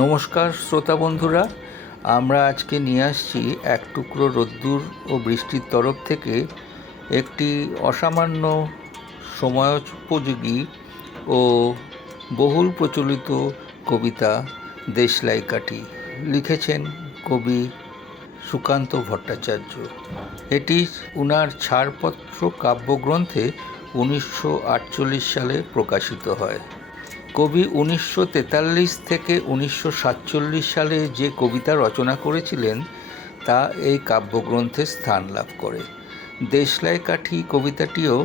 নমস্কার, শ্রোতা বন্ধুরা। আমরা আজকে নিয়ে আসছি এক টুকরো রোদ্দুর ও বৃষ্টির তরফ থেকে একটি অসামান্য সময়োপযোগী ও বহুল প্রচলিত কবিতা দেশলাই কাঠি লিখেছেন কবি সুকান্ত ভট্টাচার্য। এটি উনার ছাড়পত্র কাব্যগ্রন্থে উনিশশো আটচল্লিশ সালে প্রকাশিত হয়। কবি উনিশশো তেতাল্লিশ থেকে উনিশশো সাতচল্লিশ সালে যে কবিতা রচনা করেছিলেন, তা এই কাব্যগ্রন্থে স্থান লাভ করে। দেশলাই কাঠি কবিতাটিও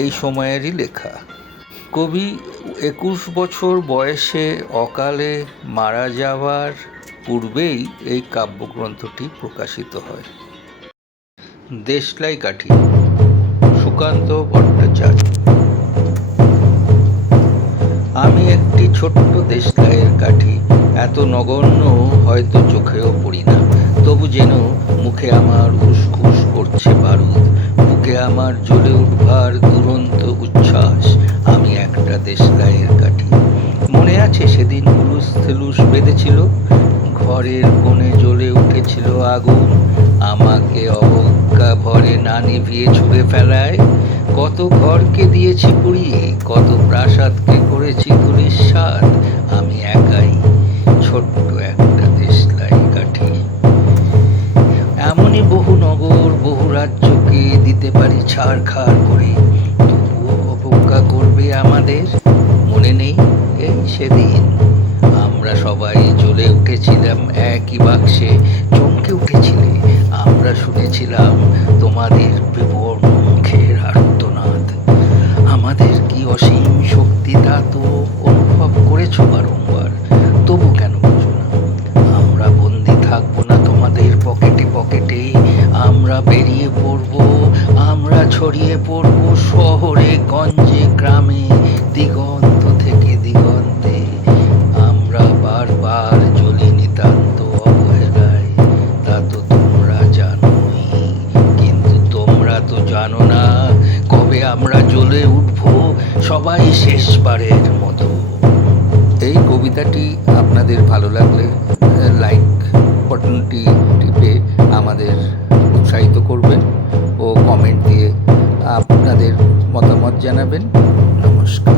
এই সময়েরই লেখা। কবি একুশ বছর বয়সে অকালে মারা যাওয়ার পূর্বেই এই কাব্যগ্রন্থটি প্রকাশিত হয়। দেশলাই কাঠি সুকান্ত ভট্টাচার্য। ছোট্ট দেশ দেশলাইয়ের কাঠি এত নগণ্য হয়তো চোখেও পড়ি না। তবু যেন মুখে আমার উসখুস করছে বারুদ, বুকে আমার জ্বলে উঠবার দুরন্ত উচ্ছ্বাস, আমি একটা দেশ দেশলাইয়ের কাঠি। মনে আছে সেদিন হুলুস থেলুস বেঁধেছিল, ঘরের কোণে জ্বলে উঠেছিল আগুন, আমাকে অবজ্ঞা ভরে না নিভিয়ে ছুঁড়ে ফেলায়। কত ঘরকে দিয়েছি পুড়িয়ে, কত রাজ্যকে দিতে পারি ছাড় খাড় করে। তবুও অবজ্ঞা করবে আমাদের? মনে নেই? এই সেদিন। আমরা সবাই জ্বলে উঠেছিলাম একই বাক্সে। চমকে উঠেছিলে। আমরা শুনেছিলাম তোমাদের বিবর্ণ মুখের আর্তনাদ। আমাদের কি অসীম শক্তি তা তো অনুভব করেছ বারংবার আমরা বেরিয়ে পড়ব, আমরা ছড়িয়ে পড়ব শহরে, গঞ্জে, গ্রামে, দিগন্ত থেকে দিগন্তে। আমরা বারবার জ্বলি নিতান্ত অবহেলায়, তা তো তোমরা জানোই, কিন্তু তোমরা তো জানো না কবে আমরা জ্বলে উঠব, সবাই শেষবারের মতো। এই কবিতাটি আপনাদের ভালো লাগলে লাইক আপনাদের মতামত জানাবেন। নমস্কার।